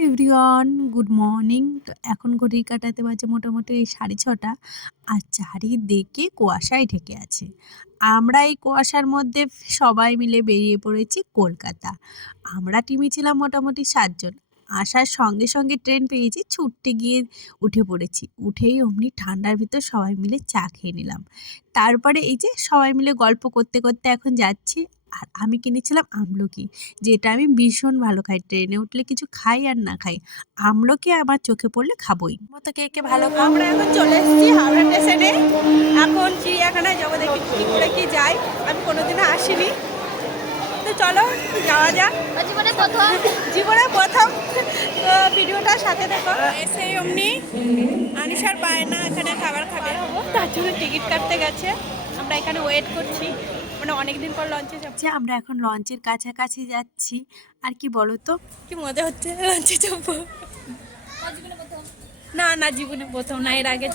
Everyone good morning তো এখন ঘড়ির কাটাতে বাজে মোটামুটি এই সাড়ে ছটা আর চারিদিকে কুয়াশায় ঢেকে আছে। আমরা এই কুয়াশার মধ্যে সবাই মিলে বেরিয়ে পড়েছি কলকাতা। আমরা টিমে ছিলাম মোটামুটি সাতজন। আসার সঙ্গে সঙ্গে ট্রেন পেয়েছি, ছুটতে গিয়ে উঠে পড়েছি। উঠেই অমনি ঠান্ডার ভিতর সবাই মিলে চা খেয়ে নিলাম। তারপরে এই যে সবাই মিলে গল্প করতে করতে এখন যাচ্ছি। আর আমি কিনেছিলাম আমলকি যেটা আমি ভীষণ ভালো খাই। ট্রেনে উঠলে কিছু খাই আর না খাই আমলকি আমার চোখে পড়লে খাবোই। মতো কে কে ভালো আমরা এখন চলে এসেছি হাওড়া স্টেশনে। এখন চিড়িয়াখানায় যাব দেখি কী করে কি যাই আমি কোনোদিনও আসিনি। তো চলো যাওয়া যাক। জীবনে প্রথম। জীবনে প্রথম। তো ভিডিওটার সাথে দেখো। এসে অমনি আনিসার বায়না এখানে খাবার খাবে। তার জন্য টিকিট কাটতে গেছে। আমরা এখানে ওয়েট করছি। মানে অনেকদিন পর লঞ্চে যাব। যে আমরা এখন লঞ্চের কাছাকাছি যাচ্ছি। আর কি বলো তো? কি মজা হচ্ছে লঞ্চে যাব। না না জীবনে প্রথম না এর আগে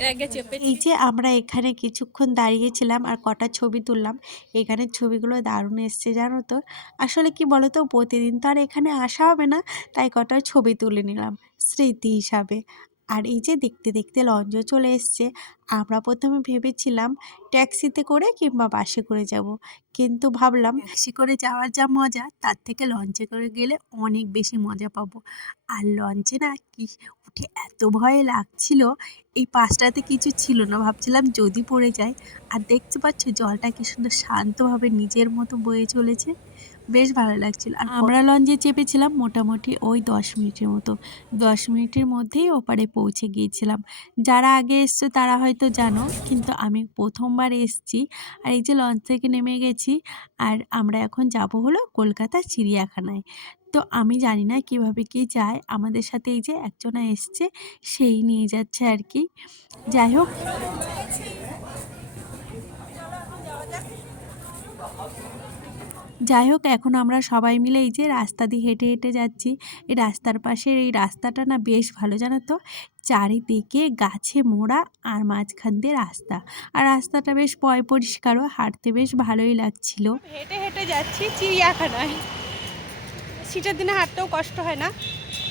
এর আগে চেপে এই যে আমরা এখানে কিছুক্ষণ দাঁড়িয়েছিলাম আর কটা ছবি তুললাম। এখানে ছবিগুলো দারুণ এসছে জানো তো। আসলে কি বলো তো প্রতিদিন তো আর এখানে আসা হবে না তাই কটা ছবি তুলে নিলাম স্মৃতি হিসাবে। আর এই যে দেখতে দেখতে লঞ্চও চলে এসছে। আমরা প্রথমে ভেবেছিলাম ট্যাক্সিতে করে কিংবা বাসে করে যাব। কিন্তু ভাবলাম ট্যাক্সি করে যাওয়ার যা মজা তার থেকে লঞ্চে করে গেলে অনেক বেশি মজা পাবো। আর লঞ্চে না কি উঠে এত ভয় লাগছিল এই পাশটাতে কিছু ছিল না। ভাবছিলাম যদি পড়ে যায় আর দেখতে পাচ্ছ জলটা কি সুন্দর শান্তভাবে নিজের মতো বয়ে চলেছে বেশ ভালো লাগছিল। আর আমরা লঞ্চে চেপেছিলাম মোটামুটি ওই দশ মিনিটের মতো। দশ মিনিটের মধ্যেই ওপারে পৌঁছে গিয়েছিলাম। যারা আগে এসছো তারা হয়তো জানো, কিন্তু আমি প্রথমবার এসছি আর এই যে লঞ্চ থেকে নেমে গেছি আর আমরা এখন যাব হলো কলকাতা চিড়িয়াখানায়। তো আমি জানি না কীভাবে কি যায়, আমাদের সাথে এই যে একজনা এসছে, সেই নিয়ে যাচ্ছে আর কি। যাই হোক যাই হোক এখন আমরা সবাই মিলে এই যে রাস্তা দিয়ে হেঁটে হেঁটে যাচ্ছি। এই রাস্তার পাশের এই রাস্তাটা না বেশ ভালো জানো তো? চারিদিকে গাছে মোড়া আর মাঝখান দিয়ে রাস্তা। আর রাস্তাটা বেশ পয় পরিষ্কারও হাঁটতে বেশ ভালোই লাগছিল। হেঁটে হেঁটে যাচ্ছি চিড়িয়াখানায়। শীতের দিনে হাঁটতেও কষ্ট হয় না।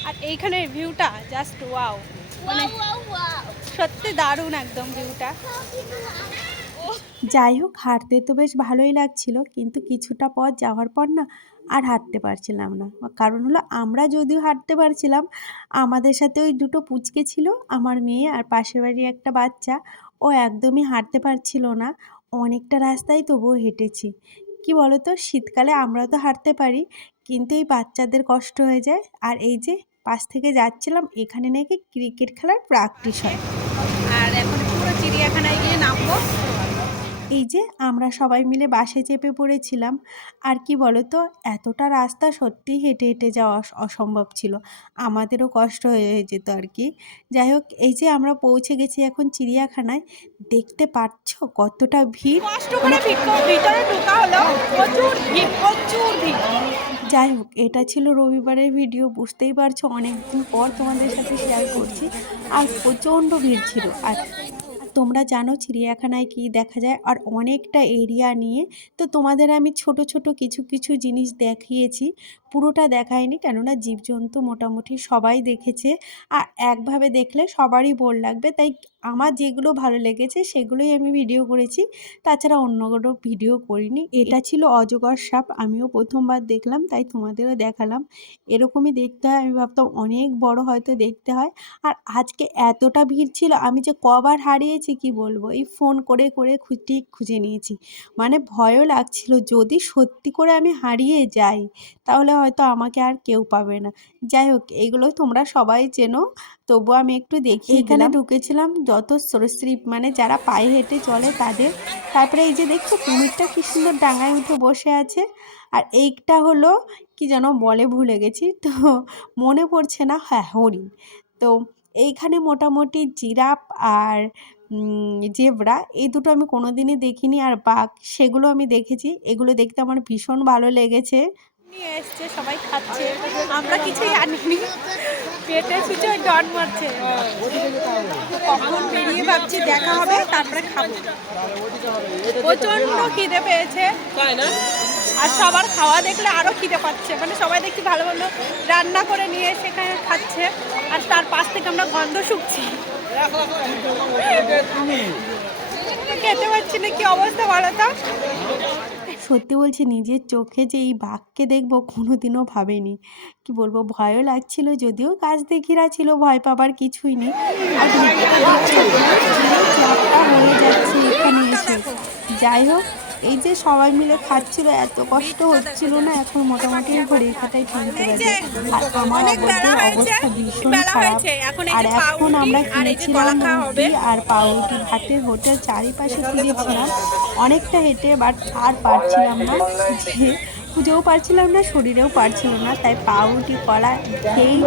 আর এইখানের ভিউটা জাস্ট ওয়াও মানে সত্যি দারুণ একদম ভিউটা। যাই হোক, হাঁটতে তো বেশ ভালোই লাগছিল, কিন্তু কিছুটা পথ যাওয়ার পর না আর হাঁটতে পারছিলাম না। কারণ হলো, আমরা যদিও হাঁটতে পারছিলাম, আমাদের সাথে ওই দুটো পুচকে ছিল, আমার মেয়ে আর পাশের বাড়ির একটা বাচ্চা, ও একদমই হাঁটতে পারছিল না। অনেকটা রাস্তায় তবুও হেঁটেছি। কি বলতো, শীতকালে আমরা তো হাঁটতে পারি, কিন্তু এই বাচ্চাদের কষ্ট হয়ে যায়। আর এই যে, পাশ থেকে যাচ্ছিলাম, এখানে নাকি ক্রিকেট খেলার প্র্যাকটিস হয়। আর এখন পুরো চিড়িয়াখানায় গিয়ে নামবো। এই যে আমরা সবাই মিলে বাসে চেপে পড়েছিলাম। আর কি বলো তো এতটা রাস্তা সত্যি হেঁটে হেঁটে যাওয়া অসম্ভব ছিল। আমাদেরও কষ্ট হয়ে যেত আর কি। যাই হোক এই যে আমরা পৌঁছে গেছি এখন চিড়িয়াখানায় দেখতে পাচ্ছ কতটা ভিড়? কষ্ট করে ভিতরে ঢোকা হলো। প্রচুর ভিড় প্রচুর ভিড়। যাই হোক এটা ছিল রবিবারের ভিডিও বুঝতেই পারছ অনেকদিন পর তোমাদের সাথে শেয়ার করছি। আর প্রচণ্ড ভিড় ছিল। আর তোমরা জানো চিড়িয়াখানায় কি দেখা যায় আর অনেকটা এরিয়া নিয়ে তো তোমাদের আমি ছোট ছোট কিছু কিছু জিনিস দেখিয়েছি। পুরোটা দেখাইনি কেননা জীবজন্তু মোটামুটি সবাই দেখেছে। আর একভাবে দেখলে সবারই বোর লাগবে। তাই আমার যেগুলো ভালো লেগেছে সেগুলোই আমি ভিডিও করেছি। তাছাড়া অন্য কোনো ভিডিও করিনি। এটা ছিল অজগর সাপ। আমিও প্রথমবার দেখলাম, তাই তোমাদেরও দেখালাম। এরকমই দেখতে হয়। আমি ভাবতাম অনেক বড় হয়তো দেখতে হয়। আর আজকে এতটা ভিড় ছিল, আমি যে কবার হারিয়েছি কি বলব? এই ফোন করে করে খু- ঠিক খুঁজে নিয়েছি। মানে ভয়ও লাগছিল। যদি সত্যি করে আমি হারিয়ে যাই, তাহলে হয়তো আমাকে আর কেউ পাবে না। যাই হোক এগুলো তোমরা সবাই চেনো তবুও আমি একটু দেখি এখানে ঢুকেছিলাম যত সরীসৃপ মানে যারা পায়ে হেঁটে চলে তাদের। তারপরে এই যে দেখছ কুমিরটা কি সুন্দর ডাঙায় উঠে বসে আছে। আর এইটা হলো কি যেন বলে ভুলে গেছি তো মনে পড়ছে না হ্যাঁ হরিণ। তো এইখানে মোটামুটি জিরাফ আর জেব্রা এই দুটো আমি কোনোদিনই দেখিনি। আর বাঘ সেগুলো আমি দেখেছি। এগুলো দেখতে আমার ভীষণ ভালো লেগেছে। নিয়ে এসছে সবাই খাচ্ছে। আমরা কিছুই আনিনি। পেটে ওই ডন মারছে। কখন বেরিয়ে ভাবছি দেখা হবে তারপরে খাব। প্রচণ্ড খিদে পেয়েছে। আর সবার খাওয়া দেখলে আরও খিদে পাচ্ছে। মানে সবাই দেখি ভালো ভালো রান্না করে নিয়ে এসে খাচ্ছে। আর তার পাশ থেকে আমরা গন্ধ শুকছি। খেতে পারছি না কি অবস্থা বলো তো? সত্যি বলছি, নিজের চোখে যে এই বাঘকে দেখব কোনোদিনও ভাবেনি। কি বলব, ভয়ও লাগছিল যদিও গাছ দেখিরা ছিল, ভয় পাবার কিছুই নেই। যাই হোক এই যে সবাই মিলে খাচ্ছিল এত কষ্ট হচ্ছিল না এখন মোটামুটি ঘড়ির কাটাই তিনটে বাজে আর আমার অবস্থা ভীষণ খারাপ। আর এখন আমরা কিনেছিলাম। রুটি আর পাউরুটি। ঘাটের হোটেল চারিপাশে ফিরেছিলাম অনেকটা হেঁটে বাট আর পারছিলাম না যে পুজোও পারছিলাম না শরীরেও পারছিল না তাই পাউরুটি কলা খেয়েই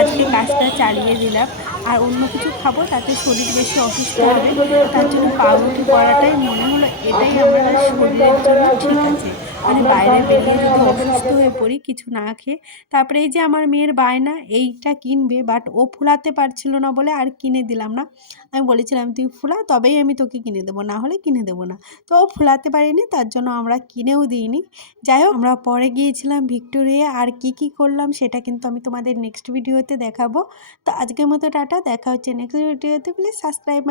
আজকে কাজটা চালিয়ে দিলাম। আর অন্য কিছু খাব, তাতে শরীর বেশি অসুস্থ হবে। তার জন্য পাউরুটি করাটাই মনে হলো, এটাই আমার শরীরের জন্য ঠিক আছে। মানে বাইরে বেরিয়ে যদি অসুস্থ হয়ে পড়ি, কিছু না খেয়ে, তারপরে এই যে আমার মেয়ের বায়না, এইটা কিনবে বাট ও ফুলাতে পারছিল না বলে আর কিনে দিলাম না। আমি বলেছিলাম, তুই ফুলা, তবেই আমি তোকে কিনে দেবো, না হলে কিনে দেবো না। তো ও ফুলাতে পারিনি, তার জন্য আমরা কিনেও দিইনি। যাই হোক, আমরা পরে গিয়েছিলাম ভিক্টোরিয়া, আর কি কি করলাম সেটা কিন্তু আমি তোমাদের নেক্সট ভিডিওতে দেখাবো। তো আজকের মতো টাটা, দেখা হচ্ছে নেক্সট ভিডিওতে প্লিজ সাবস্ক্রাইব